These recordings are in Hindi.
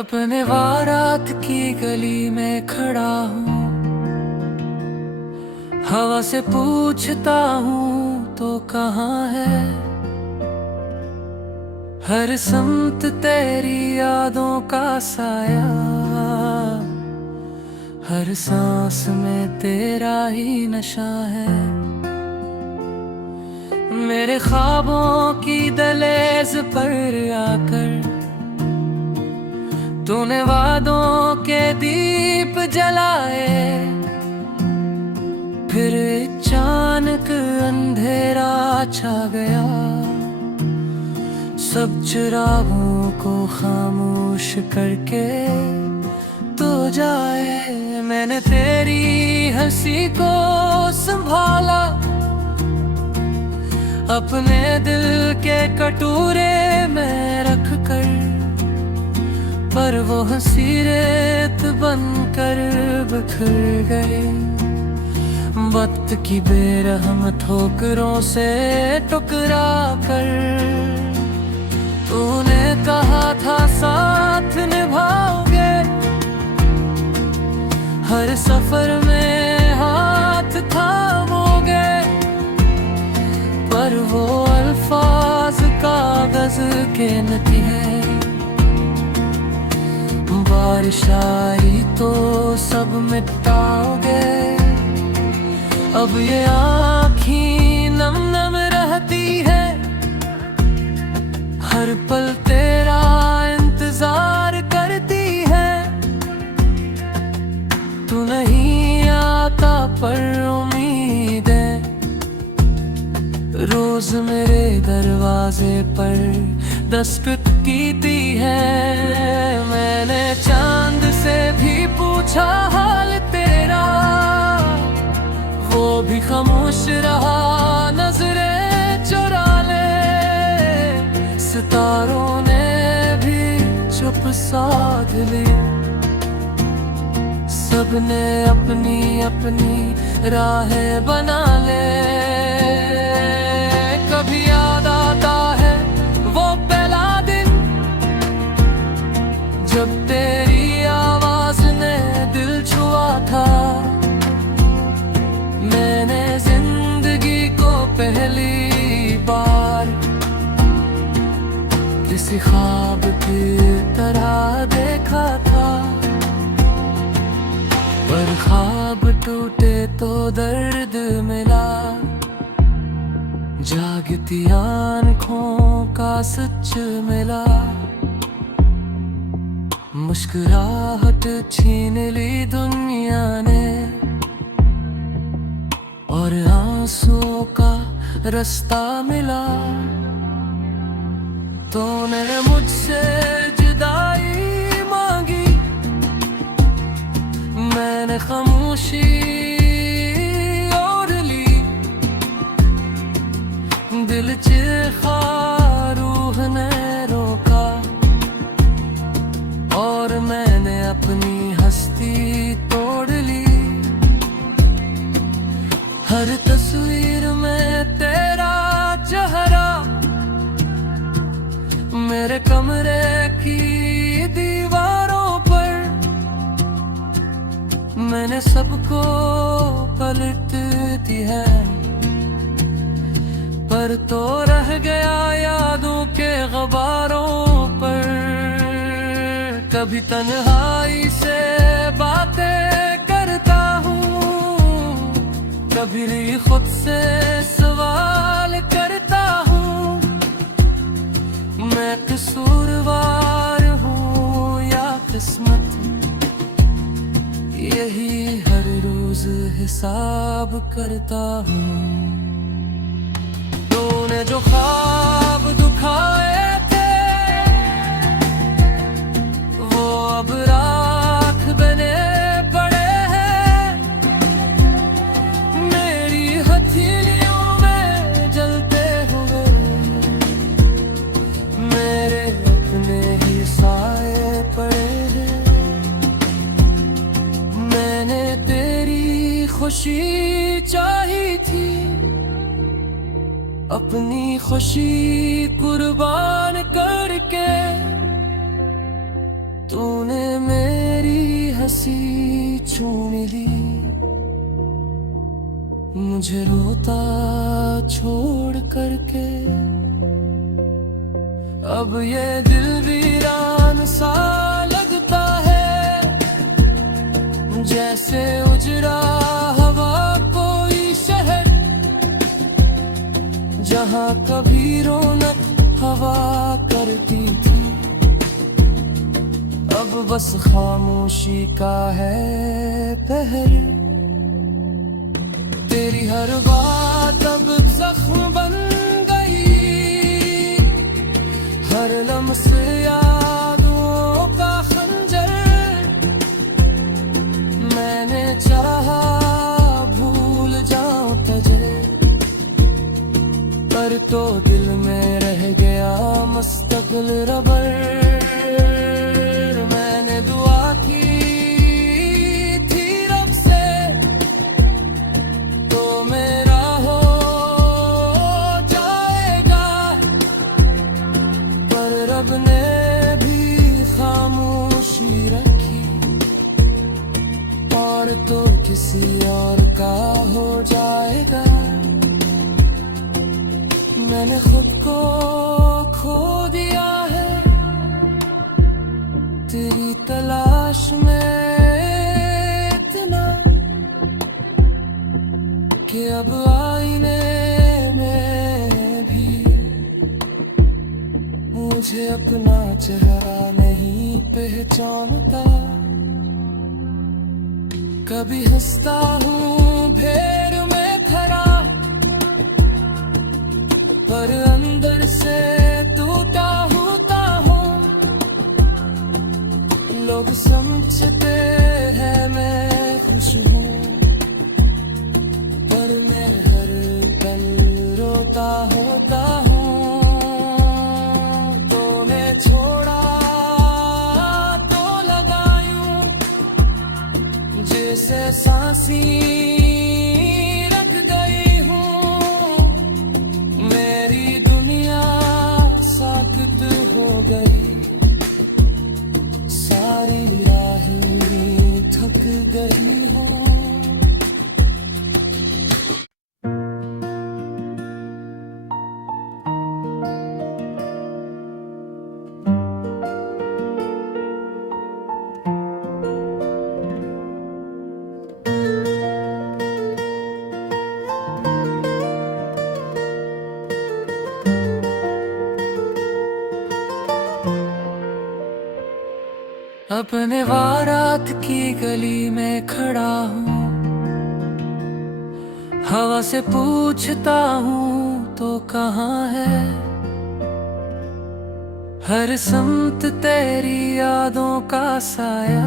अपने बारात की गली में खड़ा हूँ, हवा से पूछता हूँ तो कहाँ है। हर समत तेरी यादों का साया, हर सांस में तेरा ही नशा है। मेरे ख्वाबों की दहलीज पर आकर तूने वादों के दीप जलाए, फिर अचानक अंधेरा छा गया, सब चिरागों को खामोश करके तो जाए। मैंने तेरी हंसी को संभाला, अपने दिल के कटोरे में रख कर, पर वो हंसी रेत बनकर बिखर गए। वक्त की बेरहम ठोकरों से टकरा कर तूने कहा था साथ निभाओगे, हर सफर में हाथ थामोगे, पर वो अल्फाज कागज के नती है। बारिश आई तो सब मिटाओगे, अब ये आँखें नम नम रहती है, हर पल तेरा इंतजार करती है। तू नहीं आता पर उम्मीदें रोज मेरे दरवाजे पर दस्तक कीती है। मैंने चांद से भी पूछा हाल तेरा, वो भी खामोश रहा, नजरें चुरा ले। सितारों ने भी चुप साध ली, सबने अपनी अपनी राहें बना ले। कभी याद आता है वो पहला दिन, जब तेरी आवाज ने दिल छुआ था। मैंने जिंदगी को पहली बार किसी ख्वाब की तरह देखा था, पर ख्वाब टूटे तो दर्द मिला। जागती आँखों का सच मिला, मुस्कुराहट छीन ली दुनिया ने, और आंसुओं का रास्ता मिला। तूने मुझसे जुदाई मांगी, मैंने खामोशी ओढ़ ली। दिल चिखा रूह ने रोका, और मैंने अपनी हस्ती तोड़ ली। हर तस्वीर में तेरा चेहरा, मेरे कमरे की दीवारों पर। मैंने सबको पलट दी है, पर तो रह गया यादों के गुबारों पर। कभी तन्हाई से बातें करता हूँ, कभी खुद से सवाल करता हूँ। मैं कसूरवार हूँ या किस्मत, यही हर रोज हिसाब करता हूँ। तूने जो ख्वाब दुखाए थे, वो अब राख बने पड़े हैं। मेरी हथेलियों में जलते हुए मेरे अपने ही साए पड़े हैं। मैंने तेरी खुशी चाही थी, अपनी खुशी कुर्बान करके तूने मेरी हंसी छून ली, मुझे रोता छोड़ करके। अब ये दिल वीरान सा लगता है, जैसे उजड़ा हवा कोई शहर, जहाँ कभी रौनक हवा करती थी। अब बस खामोशी का है पहर, तेरी हर बात अब जख्म बन गई, हर लम्स यादों का खंजर। मैंने चाहा भूल जाऊं तुझे, पर तो दिल में रह गया मुस्तकिल रबर। मैंने दुआ की थी रब से, तो मेरा हो जाएगा, पर रब ने भी खामोशी रखी, और तो किसी और का हो जाएगा। मैंने खुद को खो दिया है तेरी तलाश में इतना, कि अब आईने में भी मुझे अपना चेहरा नहीं पहचानता। कभी हंसता हूँ भीड़ में खड़ा, पर अंदर से टूटा होता हूँ। लोग समझते हैं मैं खुश हूँ, पर मैं हर पल रोता होता हूँ। तूने छोड़ा तो लगायूं, जैसे सांसी रख गई हूँ। मेरी दुनिया साकित हो गई, सारी राहें थक गई हो। अपने वारात की गली में खड़ा हूँ, हवा से पूछता हूँ तो कहाँ है। हर समत तेरी यादों का साया,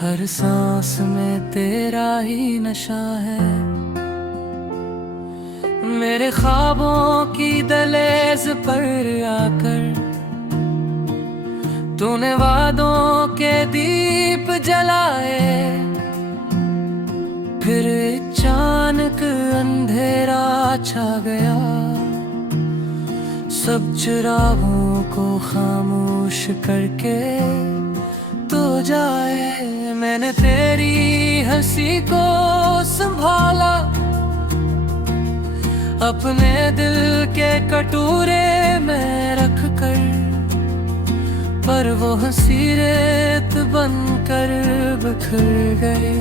हर सांस में तेरा ही नशा है। मेरे ख्वाबों की दहलीज पर आकर तूने वादों के दीप जलाए, फिर अचानक अंधेरा छा गया, सब चिरागों को खामोश करके तो जाए। मैंने तेरी हंसी को संभाला, अपने दिल के कटोरे में रख कर, पर वो हंसी रेत बनकर बिखर गई।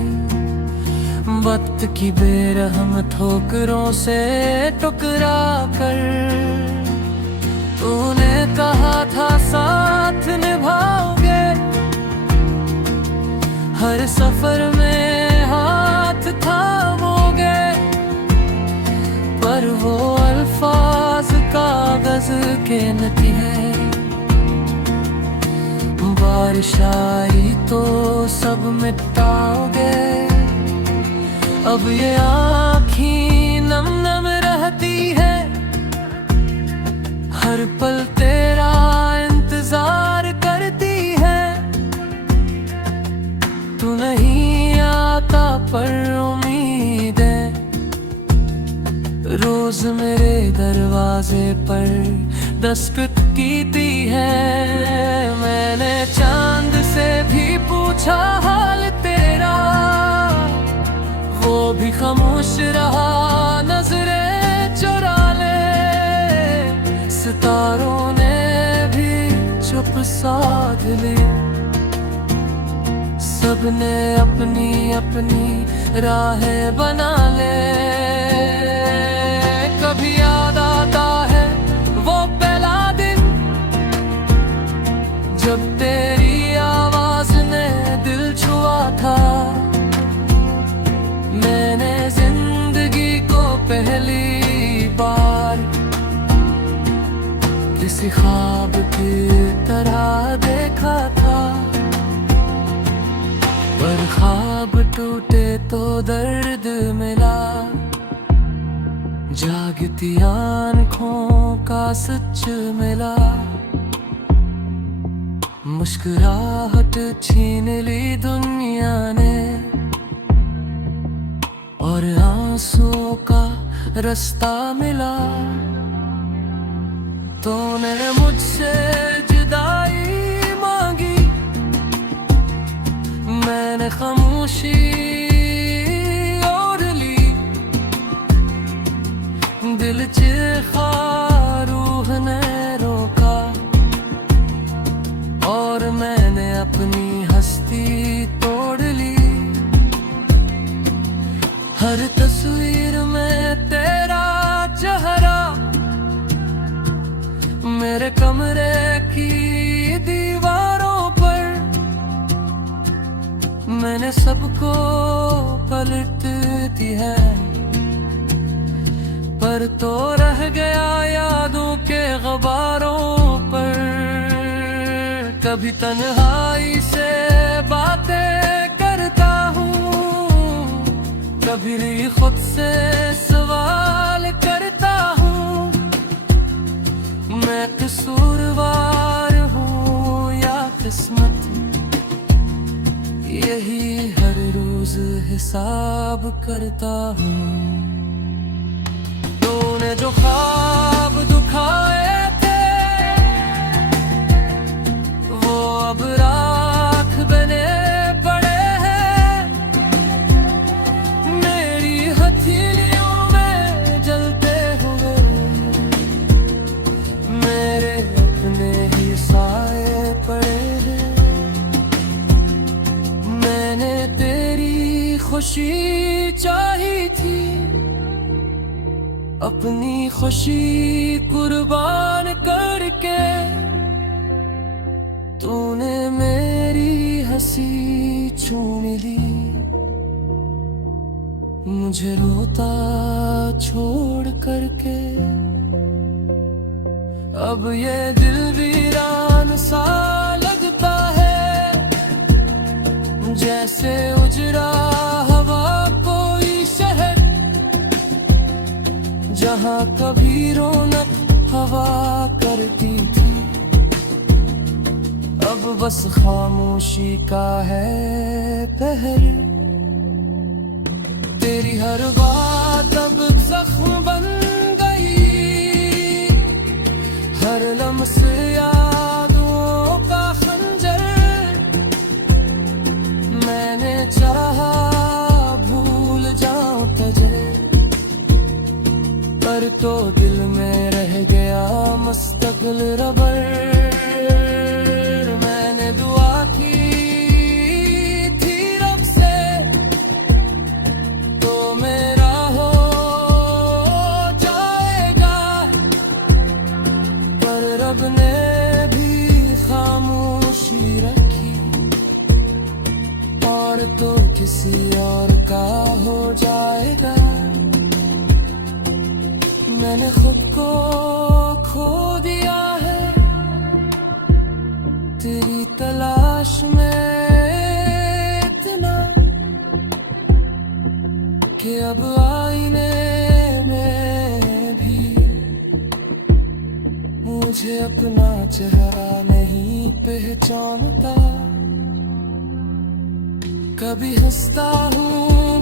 वक्त की बेरहम ठोकरों से टकरा कर तूने कहा था साथ निभाओगे, हर सफर में हाथ थामोगे, पर वो अल्फाज कागज के नती है। बारिश आई तो सब मिटाओगे, अब ये आँखें नम नम रहती है, हर पल तेरा इंतजार करती है। तू नहीं आता पर उम्मीदें रोज मेरे दरवाजे पर दस्तक की दी है। मैंने चांद से भी पूछा हाल तेरा, वो भी खामोश रहा, नजरें चुरा ले। सितारों ने भी चुप साध ली, सबने अपनी अपनी राहें बना ले। कभी याद आता है वो पहला दिन, जब तेरी आवाज ने दिल छुआ था। मैंने जिंदगी को पहली बार किसी ख्वाब की तरह देखा था, पर ख्वाब टूटे तो दर्द मिला। जागती आँखों का सच मिला, मुस्कुराहट छीन ली दुनिया ने, और आंसुओं का रास्ता मिला। तूने मुझसे जुदाई मांगी, मैंने खामोशी ओढ़ ली। दिल चिढ़ा रूह ने रोका, और मैंने अपनी हस्ती तोड़ ली। हर तस्वीर में तेरा चेहरा, मेरे कमरे की दीवारों पर। मैंने सबको पलट दी है, पर तो रह गया यादों के गुबारों पर। कभी तन्हाई से बातें करता हूँ, कभी खुद से सवाल करता हूँ। मैं कसूरवार हूँ या किस्मत, यही हर रोज हिसाब करता हूँ। तूने जो ख्वाब दुखाए थे, वो अब राख बने पड़े हैं। मेरी हथेलियों में जलते हुए मेरे अपने ही साए पड़े हैं। मैंने तेरी खुशी चाही थी, अपनी खुशी कुर्बान करके। तूने मेरी हंसी छीन ली, मुझे रोता छोड़ करके। अब ये दिल वीरान सा लगता है, जैसे उजड़ा हवा कोई शहर, जहाँ कभी रौनक हवा करती थी। अब बस खामोशी का है पहर, तेरी हर बात अब जख्म बन गई। हर लम्स यादों का खंजर, मैंने चाहा भूल जाऊं तुझे, पर तो दिल में रह गया मुस्तकिल रबर। मैंने दुआ की थी रब से, तो मेरा हो जाएगा, पर रब ने भी खामोशी रखी, और तो किसी और का हो जाएगा। मैंने खुद को खो दिया है तेरी तलाश में इतना, कि अब आईने में भी मुझे अपना चेहरा नहीं पहचानता। कभी हंसता हूँ